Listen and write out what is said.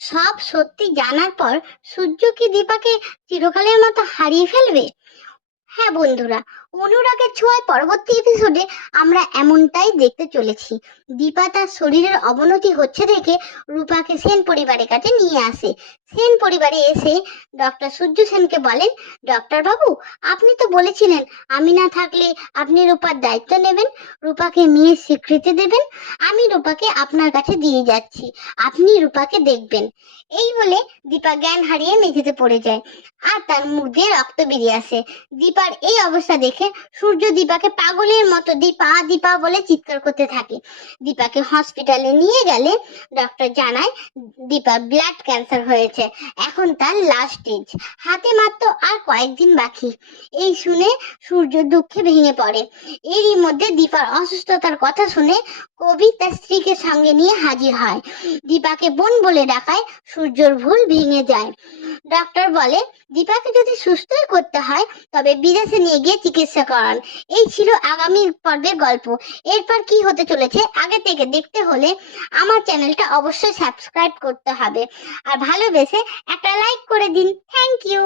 সব সত্যি জানার পর সূর্য কি দীপাকে চিরকালের মতো হারিয়ে ফেলবে? হ্যাঁ বন্ধুরা, অনুরাগের ছোঁয়ায় পরবর্তী এপিসোডে আমরা এমনটাই দেখতে চলেছি। দীপা তার শরীরের অবনতি হচ্ছে দেখে রূপাকে সেন পরিবারের কাছে নিয়ে আসে। সেন পরিবারে এসে ডক্টর সূর্য সেনকে বলেন, ডক্টর বাবু, আপনি তো বলেছিলেন আমি না থাকলে আপনি রূপার দায়িত্ব নেবেন, রূপাকে মেয়ের স্বীকৃতি দেবেন। আমি রূপাকে আপনার কাছে দিয়ে যাচ্ছি, আপনি রূপাকে দেখবেন। এই বলে দীপা জ্ঞান হারিয়ে মেঝেতে পড়ে যায় আর তার মুখ দিয়ে রক্ত বেরিয়ে আসে। দীপার এই অবস্থা দেখে সূর্য দীপাকে পাগলের মতো দীপা দীপা বলে চিৎকার করতে থাকে। দীপাকে হসপিটালে নিয়ে গেলে ডক্টর জানায় দীপার ব্লাড ক্যান্সার হয়েছে, এখন তার লাস্ট স্টেজ, হাতে মাত্র আর কয়েকদিন বাকি। এই শুনে সূর্য দুঃখে ভেঙে পড়ে। এরই মধ্যে দীপার অসুস্থতার কথা শুনে কবি তার স্ত্রীকে সঙ্গে নিয়ে হাজির হয়। দীপাকে বোন বলে ডাকায় সূর্যর ভুল ভেঙে যায়। ডক্টর বলে দীপাকে যদি সুস্থই করতে হয় তবে বিদেশে নিয়ে গিয়ে চিকিৎসা করান। এই ছিল আগামী পর্বের গল্প। এরপর কি হতে চলেছে আগে থেকে দেখতে হলে আমার চ্যানেলটা অবশ্যই সাবস্ক্রাইব করতে হবে আর ভালোবেসে একটা লাইক করে দিন। Thank you.